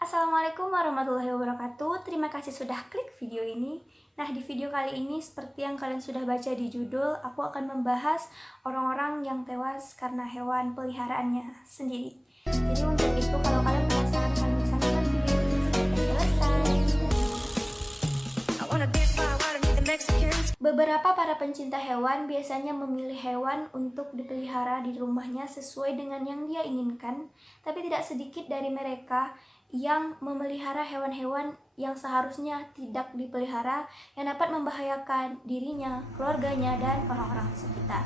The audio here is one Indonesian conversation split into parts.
Assalamualaikum warahmatullahi wabarakatuh. Terima kasih sudah klik video ini. Nah, di video kali ini seperti yang kalian sudah baca di judul, aku akan membahas orang-orang yang tewas karena hewan peliharaannya sendiri. Jadi untuk itu, kalau kalian penasaran, kalian bisa nonton video ini sampai selesai. Beberapa para pencinta hewan biasanya memilih hewan untuk dipelihara di rumahnya sesuai dengan yang dia inginkan, tapi tidak sedikit dari mereka yang memelihara hewan-hewan yang seharusnya tidak dipelihara, yang dapat membahayakan dirinya, keluarganya, dan orang-orang sekitar.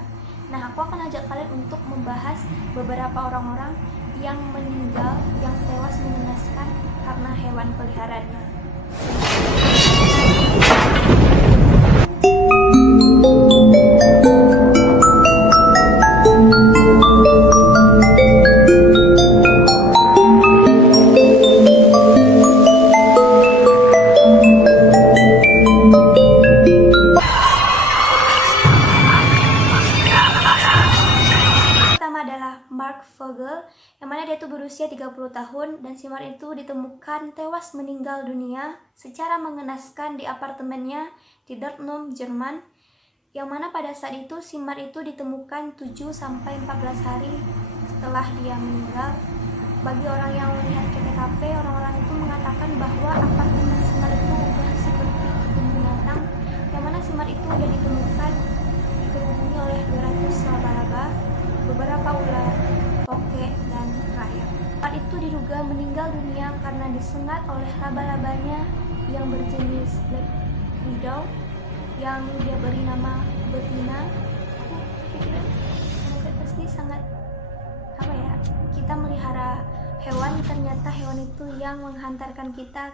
Nah, aku akan ajak kalian untuk membahas beberapa orang-orang yang meninggal, yang tewas mengenaskan karena hewan peliharaannya. Mark Vogel, yang mana dia itu berusia 30 tahun, dan si Mark itu ditemukan tewas meninggal dunia secara mengenaskan di apartemennya di Dortmund, Jerman, yang mana pada saat itu si Mark itu ditemukan 7-14 hari setelah dia meninggal. Bagi orang yang melihat ke TKP, orang-orang itu mengatakan bahwa apartemen si Mark itu udah seperti kebun binatang, yang mana si Mark itu udah ditemukan dikerumuni oleh 200 laba-laba, beberapa ular, tokek, dan rayap. Mark itu diduga meninggal dunia karena disengat oleh laba-labanya yang berjenis Black Widow yang dia beri nama betina. Aku pikir pasti sangat kita melihara hewan, ternyata hewan itu yang menghantarkan kita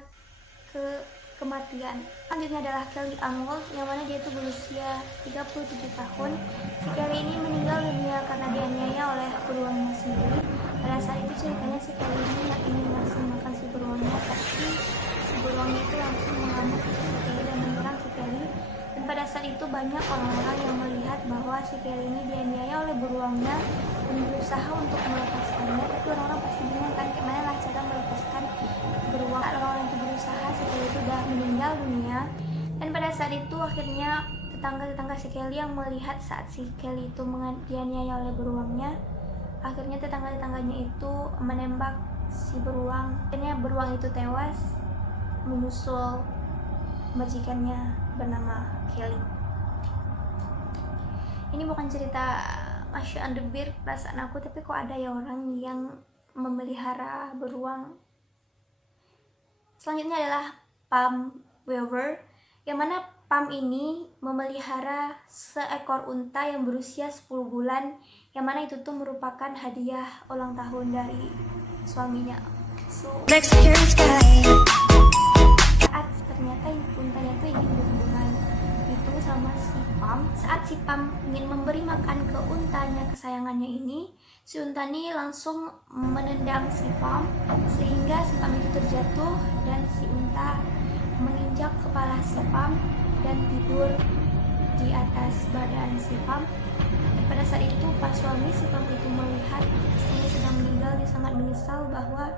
ke kematian. Selanjutnya adalah Kelly Angles, yang mana dia itu berusia 37 tahun. Si Kelly ini meninggal dunia karena dianiaya oleh beruangnya sendiri. Pada saat itu ceritanya si Kelly ini nggak ingin ngasih makan si beruangnya, tapi si beruangnya itu langsung mengamuk si Kelly dan menyerang si Kelly. Dan pada saat itu banyak orang-orang yang melihat bahwa si Kelly ini dianiaya oleh beruangnya dan berusaha untuk melepaskannya, tapi orang-orang pasti bingung kan gimana lah cara melepaskan beruang. Orang-orang itu berusaha, si Kelly itu udah meninggal dunia. Dan pada saat itu akhirnya tetangga-tetangga si Kelly yang melihat saat si Kelly itu dianiaya oleh beruangnya, akhirnya tetangga-tetangganya itu menembak si beruang. Akhirnya beruang itu tewas menyusul majikannya bernama Kelly. Ini bukan cerita Masya and the Bear perasaan aku, tapi kok ada ya orang yang memelihara beruang. Selanjutnya adalah Pam Weaver, yang mana Pam ini memelihara seekor unta yang berusia 10 bulan, yang mana itu tuh merupakan hadiah ulang tahun dari suaminya. Saat ternyata untanya tuh ingin berhubungan itu sama si Pam. Saat si Pam ingin memberi makan ke untanya kesayangannya ini, si unta ini langsung menendang si Pam sehingga si Pam itu terjatuh dan si unta menginjak kepala si Pam dan tidur di atas badan si Pam. Dan pada saat itu pas suami si Pam itu melihat istrinya sedang meninggal, dia sangat menyesal bahwa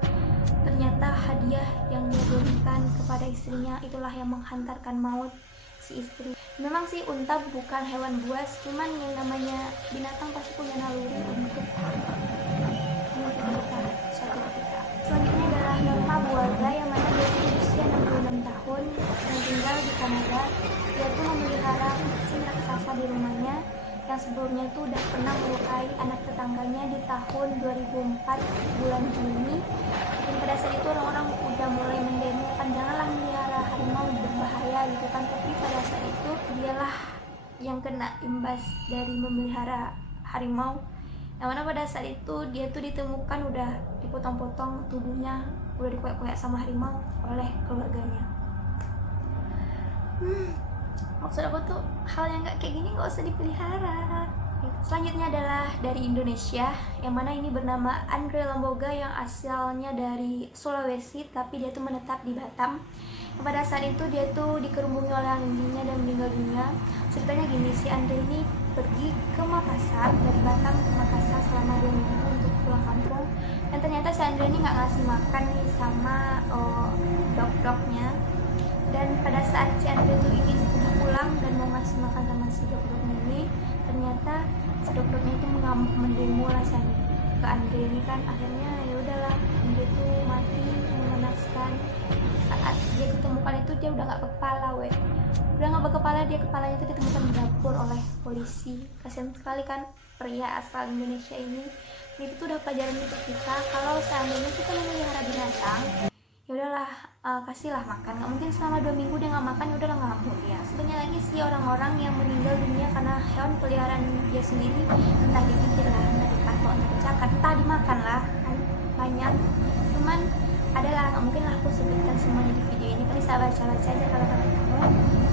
ternyata hadiah yang dia berikan kepada istrinya itulah yang menghantarkan maut si istri. Memang sih unta bukan hewan buas, cuman yang namanya binatang pasti punya naluri untuk menyakiti suatu ketika. Selanjutnya adalah Norma Buarda, yang mana dia berusia 66 tahun dan tinggal di Kanada. Dia tuh memelihara kucing raksasa di rumahnya yang sebelumnya tuh udah pernah melukai anak tetangganya di tahun 2004 bulan Juni. Dan pada saat itu orang-orang udah mulai mendemokan janganlah melihara harimau, berbahaya gitu kan, tapi pada saat itu dialah yang kena imbas dari memelihara harimau, yang mana pada saat itu dia tuh ditemukan udah dipotong-potong tubuhnya, udah dikoyak-koyak sama harimau oleh keluarganya. Maksud aku tuh hal yang gak kayak gini gak usah dipelihara. Selanjutnya adalah dari Indonesia, yang mana ini bernama Andre Lamboga, yang asalnya dari Sulawesi tapi dia tuh menetap di Batam. Pada saat itu dia tuh dikerumuni oleh anjingnya dan meninggal dunia. Ceritanya gini, si Andre ini pergi ke Makassar, dari Batam ke Makassar selama 2 minggu untuk pulang kampung. Dan ternyata si Andre ini nggak ngasih makan nih sama saat si Andre tuh ingin udah pulang dan mau ngasih makan sama si dok-doknya ini, ternyata si dok-doknya itu mengamuk mendemo lah ke Andre ini kan. Akhirnya ya udahlah, Andre tuh mati mengenaskan. Saat dia ditemukan itu dia udah nggak kepala udah nggak berkepala, dia kepalanya itu ditemukan di dapur oleh polisi. Kasian sekali kan pria asal Indonesia ini. Itu tuh udah pelajaran untuk kita, kalau seandainya kita memelihara binatang, ya udahlah, kasihlah makan. Nggak mungkin selama 2 minggu dia nggak makan, ya udahlah ngamuk ya. Sebenarnya lagi sih orang-orang yang meninggal dunia karena hewan peliharaan dia sendiri, entah digigit lah, entah dipatok, entah dicakar, entah dimakan lah, kan banyak. Cuman adalah, nggak mungkin lah aku sebutkan semuanya di video ini, bisa baca-baca aja kalau kalian mau.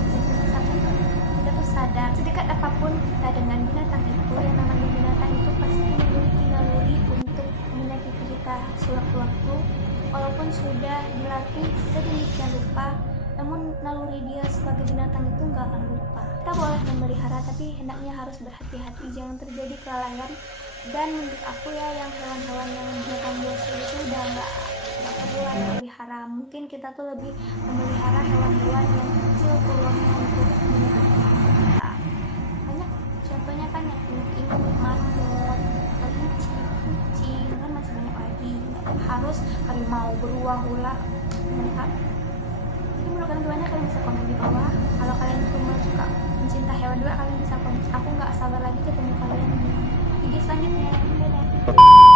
Dan sampai tuh kita tuh sadar, sedekat apapun kita dengan binatang itu, yang namanya binatang itu pasti memiliki naluri untuk menyakiti kita sewaktu-waktu. Walaupun sudah dilatih sedemikian rupa, namun naluri dia sebagai binatang itu nggak akan lupa. Kita boleh memelihara, tapi hendaknya harus berhati-hati, jangan terjadi kelalaian. Dan menurut aku ya, yang hewan-hewan yang binatang buas itu udah nggak perlu lah memelihara. Mungkin kita tuh lebih memelihara hewan-hewan yang kecil peluangnya untuk menyakiti kita. Banyak contohnya kan yang imut, mamut, kelinci, kucing, kan masih banyak lagi. Nggak harus harimau, beruang, ular, melihat. Jadi menurut kalian gimana? Kalian bisa komen di bawah. Kalau kalian tuh suka mencinta hewan juga, kalian bisa komen. Aku nggak sabar lagi ketemu kalian di video selanjutnya. Dadah.